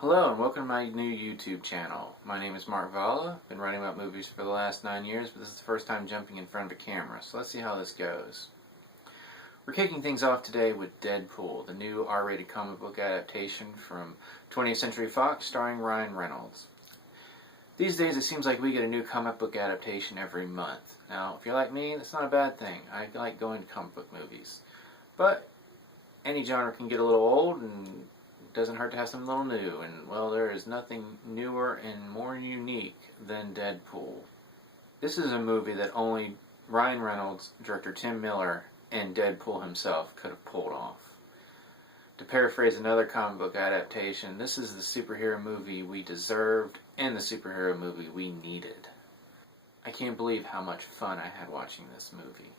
Hello and welcome to my new YouTube channel. My name is Mark Valla. Been writing about movies for the last 9 years, but this is the first time jumping in front of a camera, so let's see how this goes. We're kicking things off today with Deadpool, the new R-rated comic book adaptation from 20th Century Fox starring Ryan Reynolds. These days it seems like we get a new comic book adaptation every month. Now, if you're like me, that's not a bad thing. I like going to comic book movies. But any genre can get a little old, and it doesn't hurt to have something a little new, and well, there is nothing newer and more unique than Deadpool. This is a movie that only Ryan Reynolds, director Tim Miller, and Deadpool himself could have pulled off. To paraphrase another comic book adaptation, this is the superhero movie we deserved and the superhero movie we needed. I can't believe how much fun I had watching this movie.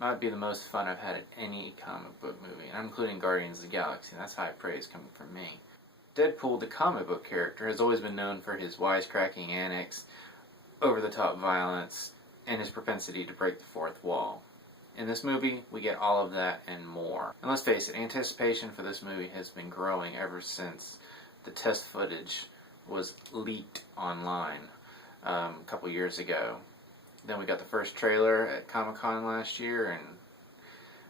Might be the most fun I've had at any comic book movie, and I'm including Guardians of the Galaxy, and that's high praise coming from me. Deadpool, the comic book character, has always been known for his wisecracking antics, over-the-top violence, and his propensity to break the fourth wall. In this movie, we get all of that and more. And let's face it, anticipation for this movie has been growing ever since the test footage was leaked online a couple years ago. Then we got the first trailer at Comic-Con last year, and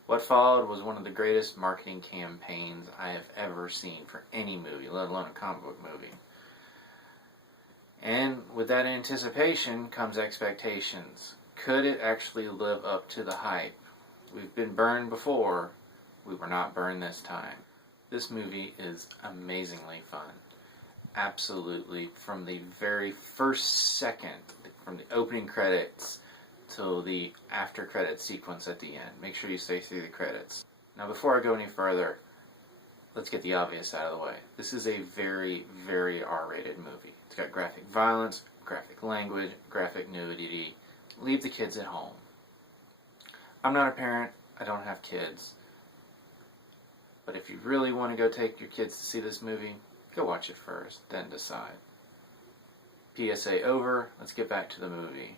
what followed was one of the greatest marketing campaigns I have ever seen for any movie, let alone a comic book movie. And with that anticipation comes expectations. Could it actually live up to the hype? We've been burned before. We were not burned this time. This movie is amazingly fun. Absolutely, from the very first second, from the opening credits till the after credits sequence at the end. Make sure you stay through the credits. Now, before I go any further, let's get the obvious out of the way. This is a very, very R-rated movie. It's got graphic violence, graphic language, graphic nudity. Leave the kids at home. I'm not a parent. I don't have kids. But if you really want to go take your kids to see this movie, go watch it first, then decide. PSA over. Let's get back to the movie.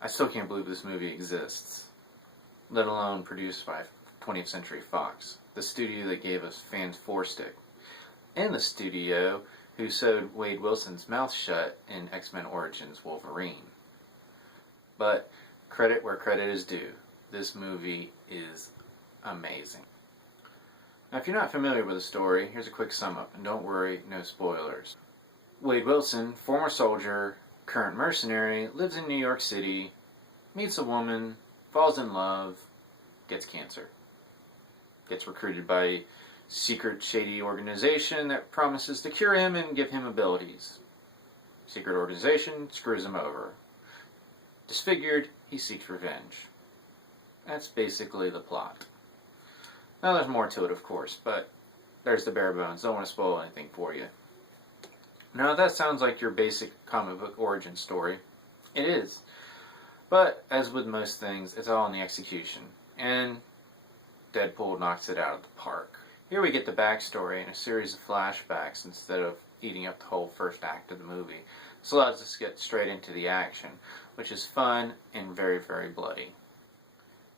I still can't believe this movie exists, let alone produced by 20th Century Fox, the studio that gave us Fans 4 Stick, and the studio who sewed Wade Wilson's mouth shut in X-Men Origins Wolverine. But credit where credit is due. This movie is amazing. Now, if you're not familiar with the story, here's a quick sum up, and don't worry, no spoilers. Wade Wilson, former soldier, current mercenary, lives in New York City, meets a woman, falls in love, gets cancer. Gets recruited by a secret, shady organization that promises to cure him and give him abilities. Secret organization screws him over. Disfigured, he seeks revenge. That's basically the plot. Now, there's more to it, of course, but there's the bare bones. Don't want to spoil anything for you. Now, that sounds like your basic comic book origin story. It is. But, as with most things, it's all in the execution. And Deadpool knocks it out of the park. Here we get the backstory in a series of flashbacks instead of eating up the whole first act of the movie. This allows us to get straight into the action, which is fun and very, very bloody.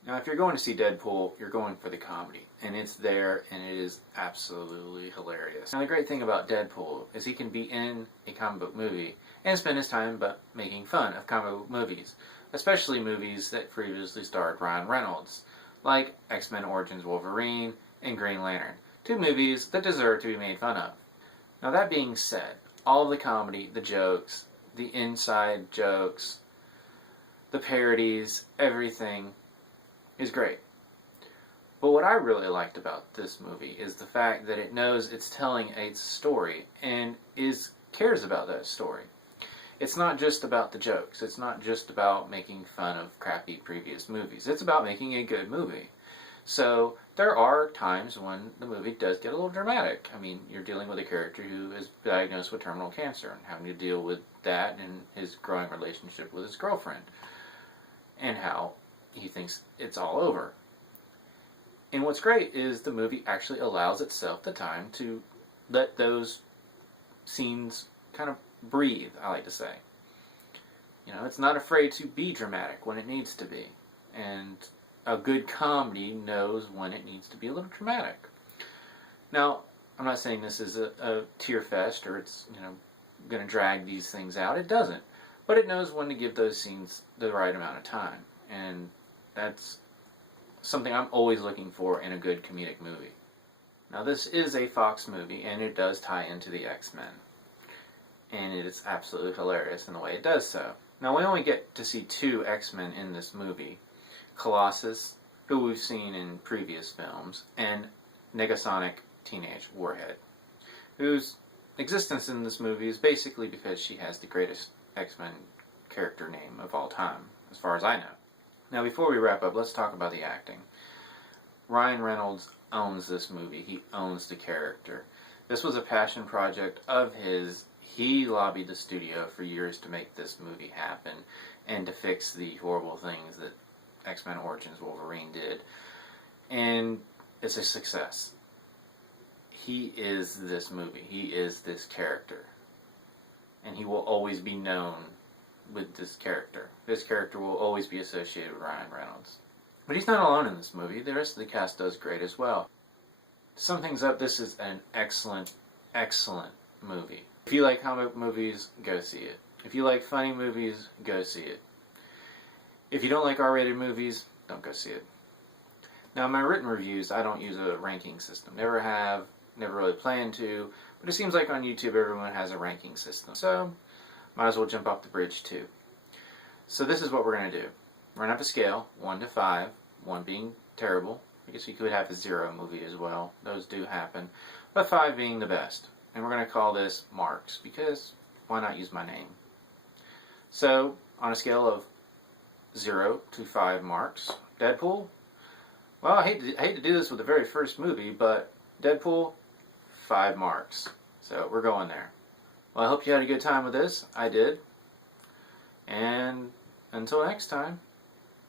Now, if you're going to see Deadpool, you're going for the comedy, and it's there, and it is absolutely hilarious. Now, the great thing about Deadpool is he can be in a comic book movie and spend his time making fun of comic book movies, especially movies that previously starred Ryan Reynolds, like X-Men Origins Wolverine and Green Lantern, two movies that deserve to be made fun of. Now, that being said, all of the comedy, the jokes, the inside jokes, the parodies, everything is great. But what I really liked about this movie is the fact that it knows it's telling a story and cares about that story. It's not just about the jokes. It's not just about making fun of crappy previous movies. It's about making a good movie. So there are times when the movie does get a little dramatic. I mean, you're dealing with a character who is diagnosed with terminal cancer and having to deal with that and his growing relationship with his girlfriend and how he thinks it's all over. And what's great is the movie actually allows itself the time to let those scenes kind of breathe, I like to say. You know, it's not afraid to be dramatic when it needs to be. And a good comedy knows when it needs to be a little dramatic. Now, I'm not saying this is a tear fest or it's, going to drag these things out. It doesn't. But it knows when to give those scenes the right amount of time. And that's something I'm always looking for in a good comedic movie. Now, this is a Fox movie, and it does tie into the X-Men. And it is absolutely hilarious in the way it does so. Now, we only get to see 2 X-Men in this movie. Colossus, who we've seen in previous films, and Negasonic Teenage Warhead, whose existence in this movie is basically because she has the greatest X-Men character name of all time, as far as I know. Now, before we wrap up, let's talk about the acting. Ryan Reynolds owns this movie. He owns the character. This was a passion project of his. He lobbied the studio for years to make this movie happen and to fix the horrible things that X-Men Origins Wolverine did. And it's a success. He is this movie. He is this character. And he will always be known with this character. This character will always be associated with Ryan Reynolds. But he's not alone in this movie. The rest of the cast does great as well. To sum things up, this is an excellent, excellent movie. If you like comic movies, go see it. If you like funny movies, go see it. If you don't like R-rated movies, don't go see it. Now, in my written reviews, I don't use a ranking system. Never have, never really plan to, but it seems like on YouTube everyone has a ranking system. So, might as well jump off the bridge too. So this is what we're going to do. We're going to have a scale, 1 to 5, 1 being terrible. I guess you could have a 0 movie as well. Those do happen. But 5 being the best. And we're going to call this marks, because why not use my name? So, on a scale of 0 to 5 marks, Deadpool? Well, I hate to do this with the very first movie, but Deadpool, 5 marks. So, we're going there. Well, I hope you had a good time with this. I did. And until next time.